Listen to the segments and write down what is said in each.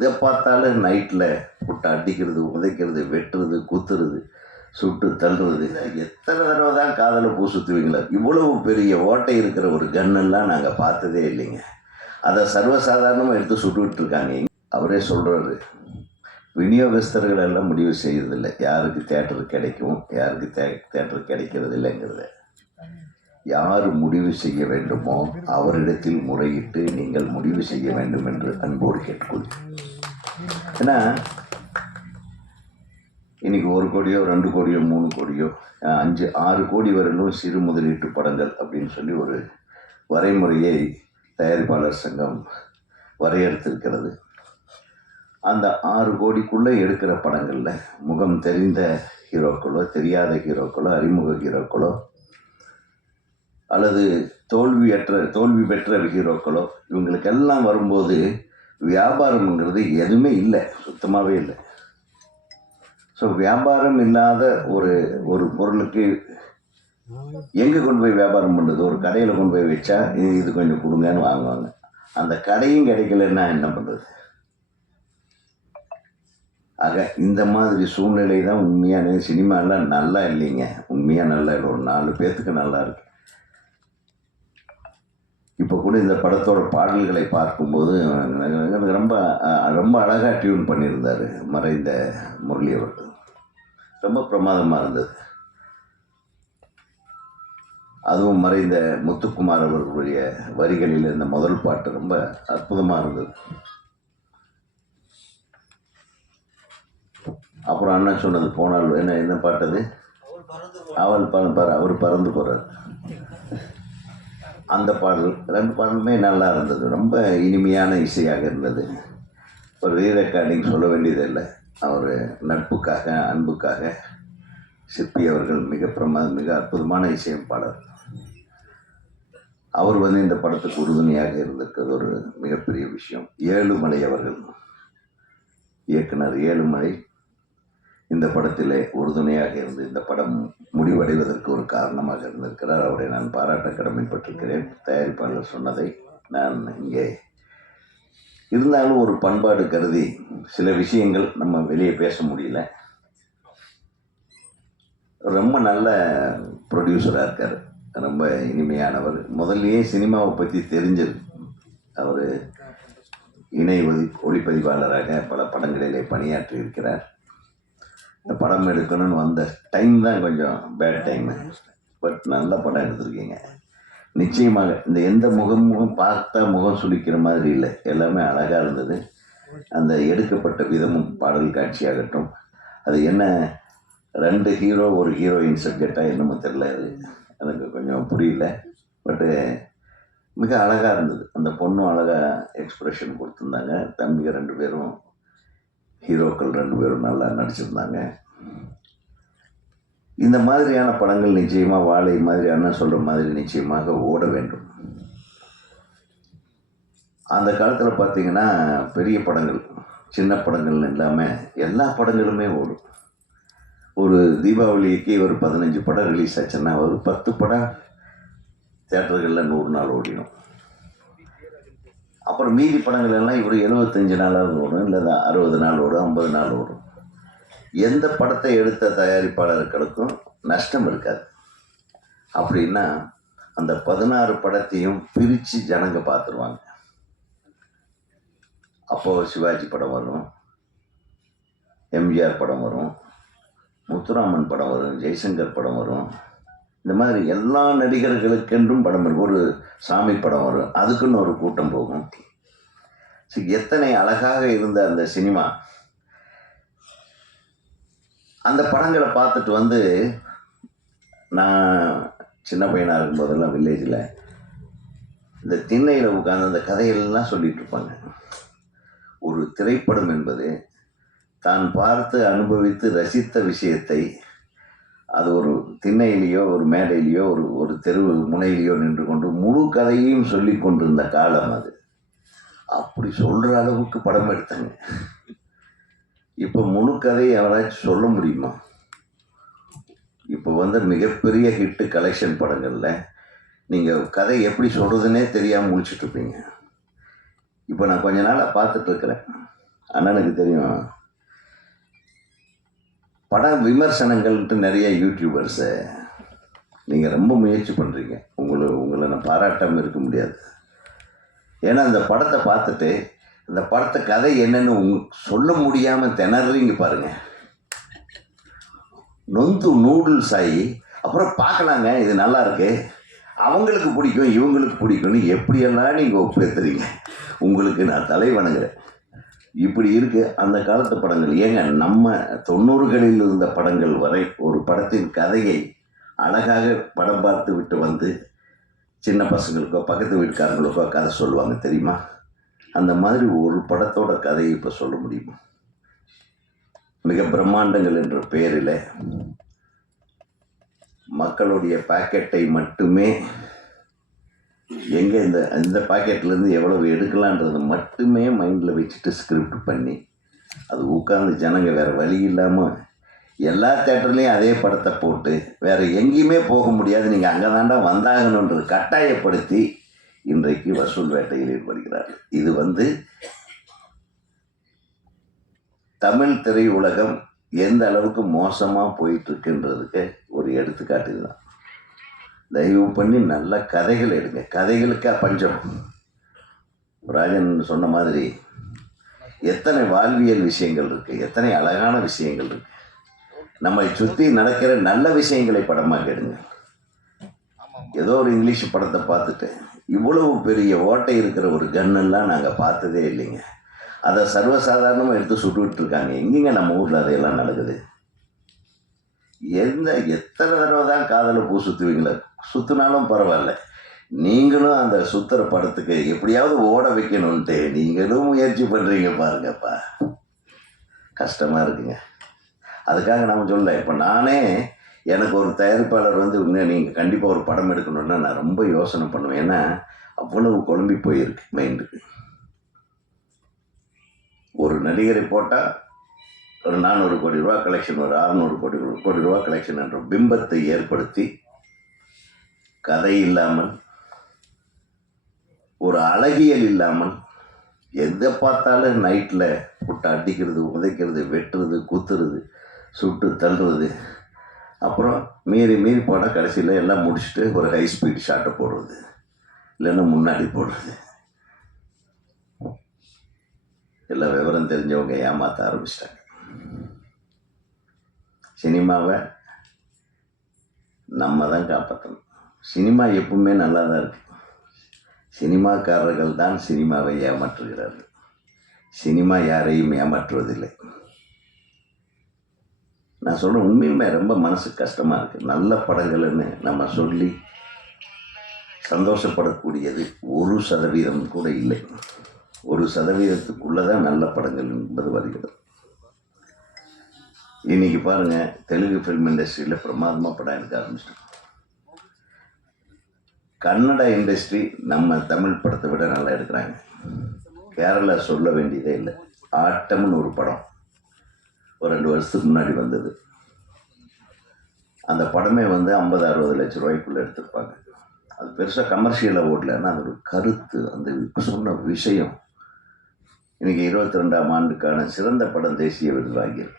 எதை பார்த்தாலும் நைட்டில் போட்டு அடிக்கிறது உதைக்கிறது வெட்டுறது குத்துறது சுட்டு தள்ளுறது எத்தனை தடவை தான் காதலை பூ சுற்றுவீங்களா இவ்வளவு பெரிய ஓட்டை இருக்கிற ஒரு கன்னெல்லாம் நாங்கள் பார்த்ததே இல்லைங்க. அதை சர்வசாதாரணமாக எடுத்து சுட்டுக்கிட்டு இருக்காங்க. அவரே சொல்கிறாரு விநியோகஸ்தர்கள் எல்லாம் முடிவு செய்யறதில்லை. யாருக்கு தேட்டர் கிடைக்கும் யாருக்கு தே தேட்டர் கிடைக்கிறது இல்லைங்கிறத. யார் முடிவு செய்ய வேண்டுமோ அவரிடத்தில் முறையிட்டு நீங்கள் முடிவு செய்ய வேண்டும் என்று அன்போடு கேட்டுக்கொள்கிறேன். ஏன்னா இன்றைக்கி ஒரு கோடியோ ரெண்டு கோடியோ மூணு கோடியோ அஞ்சு ஆறு கோடி வரலும் சிறு முதலீட்டு படங்கள் அப்படின்னு சொல்லி ஒரு வரைமுறையை தயாரிப்பாளர் சங்கம் வரையறுத்திருக்கிறது. அந்த ஆறு கோடிக்குள்ளே எடுக்கிற படங்களில் முகம் தெரிந்த ஹீரோக்களோ தெரியாத ஹீரோக்களோ அறிமுக ஹீரோக்களோ அல்லது தோல்வியற்ற தோல்வி பெற்ற ஹீரோக்களோ இவங்களுக்கெல்லாம் வரும்போது வியாபாரம்ங்கிறது எதுவுமே இல்லை. சுத்தமாகவே இல்லை. ஸோ வியாபாரம் இல்லாத ஒரு ஒரு பொருளுக்கு எங்கே கொண்டு போய் வியாபாரம் பண்ணுறது ஒரு கடையில் கொண்டு போய் வச்சா இது இது கொஞ்சம் கொடுங்கன்னு வாங்குவாங்க. அந்த கடையும் கிடைக்கலன்னா என்ன பண்ணுறது ஆக இந்த மாதிரி சூழ்நிலை தான் உண்மையான சினிமாலாம் நல்லா இல்லைங்க. உண்மையாக நல்லா இல்லை. ஒரு நாலு பேர்த்துக்கு நல்லா இருக்கு. இப்போ கூட இந்த படத்தோட பாடல்களை பார்க்கும்போது எனக்கு ரொம்ப ரொம்ப அழகாக டியூன் பண்ணியிருந்தார் மறைந்த முரளி அவர்கள். ரொம்ப பிரமாதமாக இருந்தது. அதுவும் மறைந்த முத்துக்குமார் அவர்களுடைய வரிகளில் இருந்த முதல் பாட்டு ரொம்ப அற்புதமாக இருந்தது. அப்புறம் அண்ணன் சொன்னது போனால் என்ன என்ன பாட்டது? அவள் பற பற அவர் பறந்து போகிறார் அந்த பாடல் ரெண்டு பாடலுமே நல்லா இருந்தது. ரொம்ப இனிமையான இசையாக இருந்தது. ஒரு ரீ சொல்ல வேண்டியதில்லை. அவர் நட்புக்காக அன்புக்காக சிற்பி அவர்கள் மிக பிரமா மிக அற்புதமான இசையமைப்பாளர் அவர் வந்து இந்த படத்துக்கு உறுதுணையாக இருந்திருக்கிறது ஒரு மிகப்பெரிய விஷயம். ஏழுமலை அவர்கள் இயக்குனர். ஏழுமலை இந்த படத்திலே உறுதுணையாக இருந்து இந்த படம் முடிவடைவதற்கு ஒரு காரணமாக இருந்திருக்கிறார். அவரை நான் பாராட்ட கடமைப்பட்டிருக்கிறேன். தயாரிப்பாளர் சொன்னதை நான் இங்கே இருந்தாலும் ஒரு பண்பாடு கருதி சில விஷயங்கள் நம்ம வெளியே பேச முடியல. ரொம்ப நல்ல ப்ரொடியூசராக இருக்கார். ரொம்ப இனிமையானவர். முதல்லயே சினிமாவை பற்றி தெரிஞ்சது. அவர் இணை ஒளி ஒளிப்பதிவாளராக பல படங்களிலே பணியாற்றி இருக்கிறார் இந்த படம் எடுக்கணும்னு வந்த டைம் தான் கொஞ்சம் பேட் டைமு பட் நல்ல படம் எடுத்திருக்கீங்க. நிச்சயமாக இந்த எந்த முகம் முகம் பார்த்தா முகம் சுளிக்கிற மாதிரி இல்லை. எல்லாமே அழகாக இருந்தது. அந்த எடுக்கப்பட்ட விதமும் பாடல் காட்சியாகட்டும். அது என்ன? ரெண்டு ஹீரோ ஒரு ஹீரோயின் சப்ஜெக்டாக என்னமோ தெரில அது. எனக்கு கொஞ்சம் புரியல. பட்டு மிக அழகாக இருந்தது. அந்த பொண்ணும் அழகாக எக்ஸ்ப்ரெஷன் கொடுத்துருந்தாங்க. தம்பிங்க ரெண்டு பேரும் ஹீரோக்கள் ரெண்டு பேரும் நல்லா நடிச்சிருந்தாங்க. இந்த மாதிரியான படங்கள் நிச்சயமாக வாழை மாதிரி அண்ணன் சொல்கிற மாதிரி நிச்சயமாக ஓட வேண்டும். அந்த காலத்தில் பார்த்தீங்கன்னா பெரிய படங்கள் சின்ன படங்கள் இல்லாமல் எல்லா படங்களுமே ஓடும். ஒரு தீபாவளிக்கு ஒரு பதினஞ்சு படம் ரிலீஸ் ஆச்சுன்னா ஒரு பத்து படம் தேட்டர்களில் நூறு நாள் ஓடிடும். அப்புறம் மீதி படங்கள் எல்லாம் இவர் எழுபத்தஞ்சு நாளாக ஓடும் இல்லை அறுபது நாள் ஓடும் ஐம்பது நாள் ஓடும் எந்த படத்தை எடுத்த தயாரிப்பாளர்களுக்கும் நஷ்டம் இருக்காது. அப்படின்னா அந்த பதினாறு படத்தையும் பிரித்து ஜனங்க பார்த்துருவாங்க. அப்போ சிவாஜி படம் வரும் எம்ஜிஆர் படம் வரும் முத்துராமன் படம் வரும் ஜெய்சங்கர் படம் வரும். இந்த மாதிரி எல்லா நடிகர்களுக்கென்றும் படம் இருக்கும் ஒரு சாமி படம் வரும். அதுக்குன்னு ஒரு கூட்டம் போகும். எத்தனை அழகாக இருந்த அந்த சினிமா. அந்த படங்களை பார்த்துட்டு வந்து நான் சின்ன பையனாக இருக்கும்போதெல்லாம் வில்லேஜில் இந்த திண்ணையில் உட்காந்து அந்த கதையெல்லாம் சொல்லிகிட்டு இருப்பாங்க. ஒரு திரைப்படம் என்பது தான் பார்த்து அனுபவித்து ரசித்த விஷயத்தை அது ஒரு திண்ணையிலேயோ ஒரு மேடையிலேயோ ஒரு ஒரு தெரு முனையிலேயோ நின்று கொண்டு முழு கதையையும் சொல்லி கொண்டிருந்த காலம் அது. அப்படி சொல்கிற அளவுக்கு படம் எடுத்தாங்க. இப்போ முழு கதையை யாராச்சும் சொல்ல முடியுமா? இப்போ வந்து மிகப்பெரிய ஹிட்டு கலெக்ஷன் படங்களில் நீங்கள் கதை எப்படி சொல்கிறதுனே தெரியாமல் முடிச்சுட்ருப்பீங்க இப்போ நான் கொஞ்ச நாளாக பார்த்துட்ருக்குறேன் அண்ணனுக்கு தெரியும். பட விமர்சனங்கள்ன்ட்டு நிறைய யூடியூபர்ஸு நீங்கள் ரொம்ப முயற்சி பண்ணுறீங்க உங்களை உங்களை நான் பாராட்டாமல் இருக்க முடியாது. ஏன்னா அந்த படத்தை பார்த்துட்டு அந்த படத்தை கதை என்னென்னு உங் சொல்ல முடியாமல் திணறீங்க பாருங்கள் நொந்து நூடுல்ஸ் ஆகி அப்புறம் பார்க்கலாங்க இது நல்லா இருக்கு. அவங்களுக்கு பிடிக்கும் இவங்களுக்கு பிடிக்கும்னு எப்படியெல்லாம் நீங்கள் ஒப்பேத்துறீங்க உங்களுக்கு நான் தலை வணங்குறேன். இப்படி இருக்கு. அந்த காலத்து படங்கள். ஏங்க நம்ம தொண்ணூறுகளில் இருந்த படங்கள் வரை ஒரு படத்தின் கதையை அழகாக படம் பார்த்து விட்டு வந்து சின்ன பசங்களுக்கோ பக்கத்து வீட்டுக்காரங்களுக்கோ கதை சொல்லுவாங்க தெரியுமா? அந்த மாதிரி ஒரு படத்தோட கதையை இப்போ சொல்ல முடியுமா? மிக பிரம்மாண்டங்கள் என்ற பெயரில் மக்களுடைய பாக்கெட்டை மட்டுமே எங்கே இந்த இந்த பாக்கெட்லேருந்து எவ்வளவு எடுக்கலான்றது மட்டுமே மைண்டில் வச்சுட்டு ஸ்கிரிப்ட் பண்ணி அது உட்காந்து ஜனங்க வேறு வழி இல்லாமல் எல்லா தேட்டர்லேயும் அதே படத்தை போட்டு வேறு எங்கேயுமே போக முடியாது நீங்கள் அங்கே தாண்டா வந்தாகணுன்றது கட்டாயப்படுத்தி இன்றைக்கு வசூல் வேட்டையில் ஈடுபடுகிறார்கள். இது வந்து தமிழ் திரையுலகம் எந்த அளவுக்கு மோசமாக போயிட்டுருக்குன்றதுக்கு ஒரு எடுத்துக்காட்டு இதுதான். தயவு பண்ணி நல்ல கதைகள் எடுங்க. கதைகளுக்காக பஞ்சம். ராஜன் சொன்ன மாதிரி எத்தனை வாழ்வியல் விஷயங்கள் இருக்குது எத்தனை அழகான விஷயங்கள் இருக்குது நம்மை சுற்றி நடக்கிற நல்ல விஷயங்களை படமாக எடுங்க ஏதோ ஒரு இங்கிலீஷ் படத்தை பார்த்துட்டு இவ்வளவு பெரிய ஓட்டை இருக்கிற ஒரு கன்னெல்லாம் நாங்கள் பார்த்ததே இல்லைங்க. அதை சர்வசாதாரணமாக எடுத்து சுட்டுக்கிட்டு இருக்காங்க எங்கேங்க நம்ம ஊரில் அதையெல்லாம் நடக்குது? எந்த எத்தனை தடவை தான் காதலை பூ சுற்றுவீங்களா சுற்றினாலும் பரவாயில்ல. நீங்களும் அந்த சுத்துற படத்துக்கு எப்படியாவது ஓட வைக்கணுன்ட்டு நீங்களும் முயற்சி பண்ணுறீங்க பாருங்கப்பா. கஷ்டமாக இருக்குங்க. அதுக்காக நான் சொல்ல இப்போ நானே எனக்கு ஒரு தயாரிப்பாளர் வந்து இன்னும் நீங்கள் கண்டிப்பாக ஒரு படம் எடுக்கணுன்னா நான் ரொம்ப யோசனை பண்ணுவேன். ஏன்னா அவ்வளவு குழம்பி போயிருக்கு மைண்டுக்கு ஒரு நடிகரை போட்டால் ஒரு நானூறு கோடி ரூபா கலெக்ஷன் ஒரு அறநூறு கோடி கோடி ரூபா கலெக்ஷன் என்ற பிம்பத்தை ஏற்படுத்தி கதை இல்லாமல் ஒரு அழகியல் இல்லாமல் எதை பார்த்தாலும் நைட்டில் புட்டை அடிக்கிறது உதைக்கிறது வெட்டுறது குத்துறது சுட்டு தள்ளுறது. அப்புறம் மீறி மீறி போனால் கடைசியில் எல்லாம் முடிச்சுட்டு ஒரு ஹை ஸ்பீட் ஷாட்டை போடுறது. இல்லைன்னா முன்னாடி போடுறது. எல்லாம் விவரம் தெரிஞ்சவங்க ஏமாற்ற ஆரம்பிச்சிட்டாங்க. சினிமாவை நம்ம தான் காப்பாற்றணும் சினிமா எப்பவுமே நல்லா தான் இருக்கு. சினிமாக்காரர்கள் தான் சினிமாவை ஏமாற்றுகிறார்கள். சினிமா யாரையும் ஏமாற்றுவதில்லை. நான் சொல்கிறேன் உண்மையுமே ரொம்ப மனசு கஷ்டமாக இருக்குது நல்ல படங்கள்னு நம்ம சொல்லி சந்தோஷப்படக்கூடியது ஒரு சதவீதம் கூட இல்லை. ஒரு சதவீதத்துக்குள்ளே தான் நல்ல படங்கள் என்பது வருகிறது. இன்னைக்கு பாருங்கள் தெலுங்கு ஃபிலிம் இண்டஸ்ட்ரியில் பிரமாதமாக படம் எடுக்க ஆரம்பிச்சிட்டோம். கன்னட இண்டஸ்ட்ரி நம்ம தமிழ் படத்தை விட நல்லா எடுக்கிறாங்க. கேரளா சொல்ல வேண்டியதே இல்லை. ஆட்டம்னு ஒரு படம் ஒரு ரெண்டு வருஷத்துக்கு முன்னாடி வந்தது. அந்த படமே வந்து ஐம்பது அறுபது லட்ச ரூபாய்க்குள்ளே எடுத்திருப்பாங்க. அது பெருசாக கமர்ஷியலாக ஓடலன்னா அது ஒரு கருத்து. அந்த சொன்ன விஷயம். இன்றைக்கி இருபத்தி ரெண்டாம் ஆண்டுக்கான சிறந்த படம் தேசிய விருது வாங்கியிருக்கு.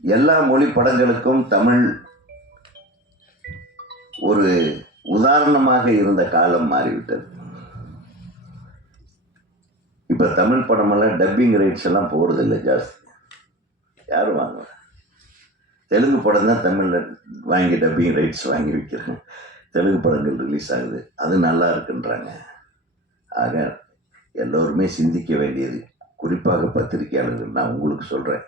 எல்லா மொழி படங்களுக்கும் தமிழ் ஒரு உதாரணமாக இருந்த காலம் மாறிவிட்டது. இப்போ தமிழ் படமெல்லாம் டப்பிங் ரைட்ஸ் எல்லாம் போகிறதில்ல ஜாஸ்தி. யாரும் வாங்க தெலுங்கு படம் தான் தமிழில் வாங்கி டப்பிங் ரைட்ஸ் வாங்கி விற்கிறேன் தெலுங்கு படங்கள் ரிலீஸ் ஆகுது. அது நல்லா இருக்குன்றாங்க. ஆக எல்லோருமே சிந்திக்க வேண்டியது. குறிப்பாக பத்திரிகையாளர்கள். நான் உங்களுக்கு சொல்கிறேன்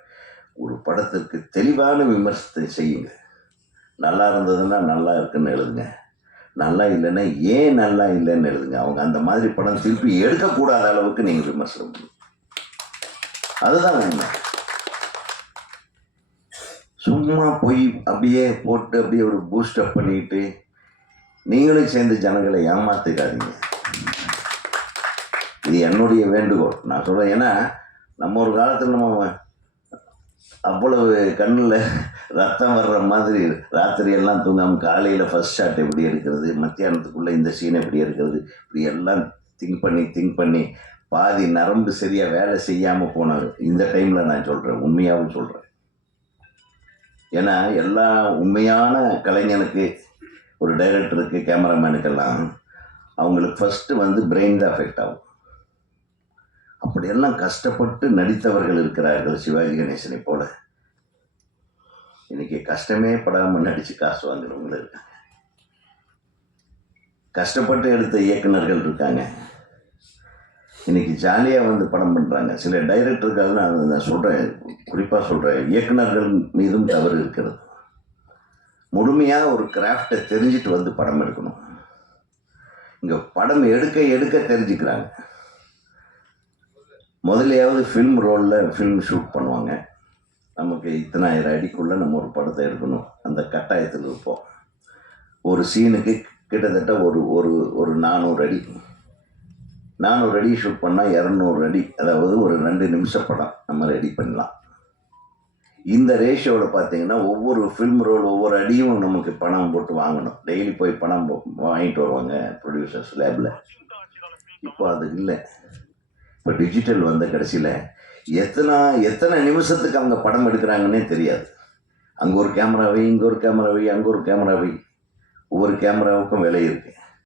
ஒரு படத்திற்கு தெளிவான விமர்சனத்தை செய்யுங்க. நல்லா இருந்ததுன்னா நல்லா இருக்குன்னு எழுதுங்க. நல்லா இல்லைன்னா ஏன் நல்லா இல்லைன்னு எழுதுங்க. அவங்க அந்த மாதிரி படம் திருப்பி எடுக்கக்கூடாத அளவுக்கு நீங்கள் விமர்சனம் அதுதான் உண்மை. சும்மா போய் அப்படியே போட்டு அப்படியே ஒரு பூஸ்டப் பண்ணிட்டு நீங்களும் சேர்ந்து ஜனங்களை ஏமாத்திக்காதீங்க இது என்னுடைய வேண்டுகோள். நான் சொல்கிறேன் ஏன்னா நம்ம ஒரு காலத்தில் நம்ம அவ்வளவு கண்ணில் ரத்தம் வர்ற மாதிரி ராத்திரி எல்லாம் தூங்காமல் காலையில் ஃபர்ஸ்ட் ஷாட் எப்படி இருக்கிறது மத்தியானத்துக்குள்ளே இந்த சீன் எப்படி இருக்கிறது இப்படி எல்லாம் திங்க் பண்ணி திங்க் பண்ணி பாதி நரம்பு சரியாக வேலை செய்யாமல் போனார் இந்த டைமில் நான் சொல்கிறேன் உண்மையாகவும் சொல்கிறேன் ஏன்னா எல்லா உண்மையான கலைஞனுக்கு ஒரு டைரக்டருக்கு கேமராமேனுக்கெல்லாம் அவங்களுக்கு ஃபஸ்ட்டு வந்து பிரெயின் தான் அஃபெக்ட் ஆகும். அப்படியெல்லாம் கஷ்டப்பட்டு நடித்தவர்கள் இருக்கிறார்கள் சிவாஜி கணேசனை போல. இன்னைக்கு கஷ்டமே படாமல் நடித்து காசு வாங்குறவங்களும் இருக்காங்க. கஷ்டப்பட்டு எடுத்த இயக்குனர்கள் இருக்காங்க. இன்னைக்கு ஜாலியாக வந்து படம் பண்ணுறாங்க சில டைரக்டருக்காக நான் நான் சொல்கிறேன் குறிப்பாக சொல்கிறேன் இயக்குநர்கள் மீதும் தவறு இருக்கிறது. முழுமையாக ஒரு கிராஃப்டை தெரிஞ்சுட்டு வந்து படம் எடுக்கணும். இங்கே படம் எடுக்க எடுக்க தெரிஞ்சுக்கிறாங்க. முதலையாவது ஃபில்ம் ரோலில் ஃபில்ம் ஷூட் பண்ணுவாங்க. நமக்கு இத்தனாயிரம் அடிக்குள்ளே நம்ம ஒரு படத்தை எடுக்கணும். அந்த கட்டாயத்தில் இருப்போம். ஒரு சீனுக்கு கிட்டத்தட்ட ஒரு ஒரு ஒரு நானூறு அடி. நானூறு அடி ஷூட் பண்ணால் இரநூறு அடி. அதாவது ஒரு ரெண்டு நிமிஷ படம் நம்ம ரெடி பண்ணலாம். இந்த ரேஷியோவில் பார்த்தீங்கன்னா ஒவ்வொரு ஃபில்ம் ரோல் ஒவ்வொரு அடியும் நமக்கு பணம் போட்டு வாங்கணும். டெய்லி போய் பணம் போ- வாங்கிட்டு வருவாங்க ப்ரொடியூசர்ஸ் லேபில் இப்போ அது இல்லை. இப்போ டிஜிட்டல் வந்த கடைசியில் எத்தனை எத்தனை நிமிஷத்துக்கு அவங்க படம் எடுக்கிறாங்கன்னே தெரியாது. அங்கே ஒரு கேமரா வை இங்கே ஒரு கேமரா வை அங்கே ஒரு கேமரா வை. ஒவ்வொரு கேமராவுக்கும் விலை இருக்குது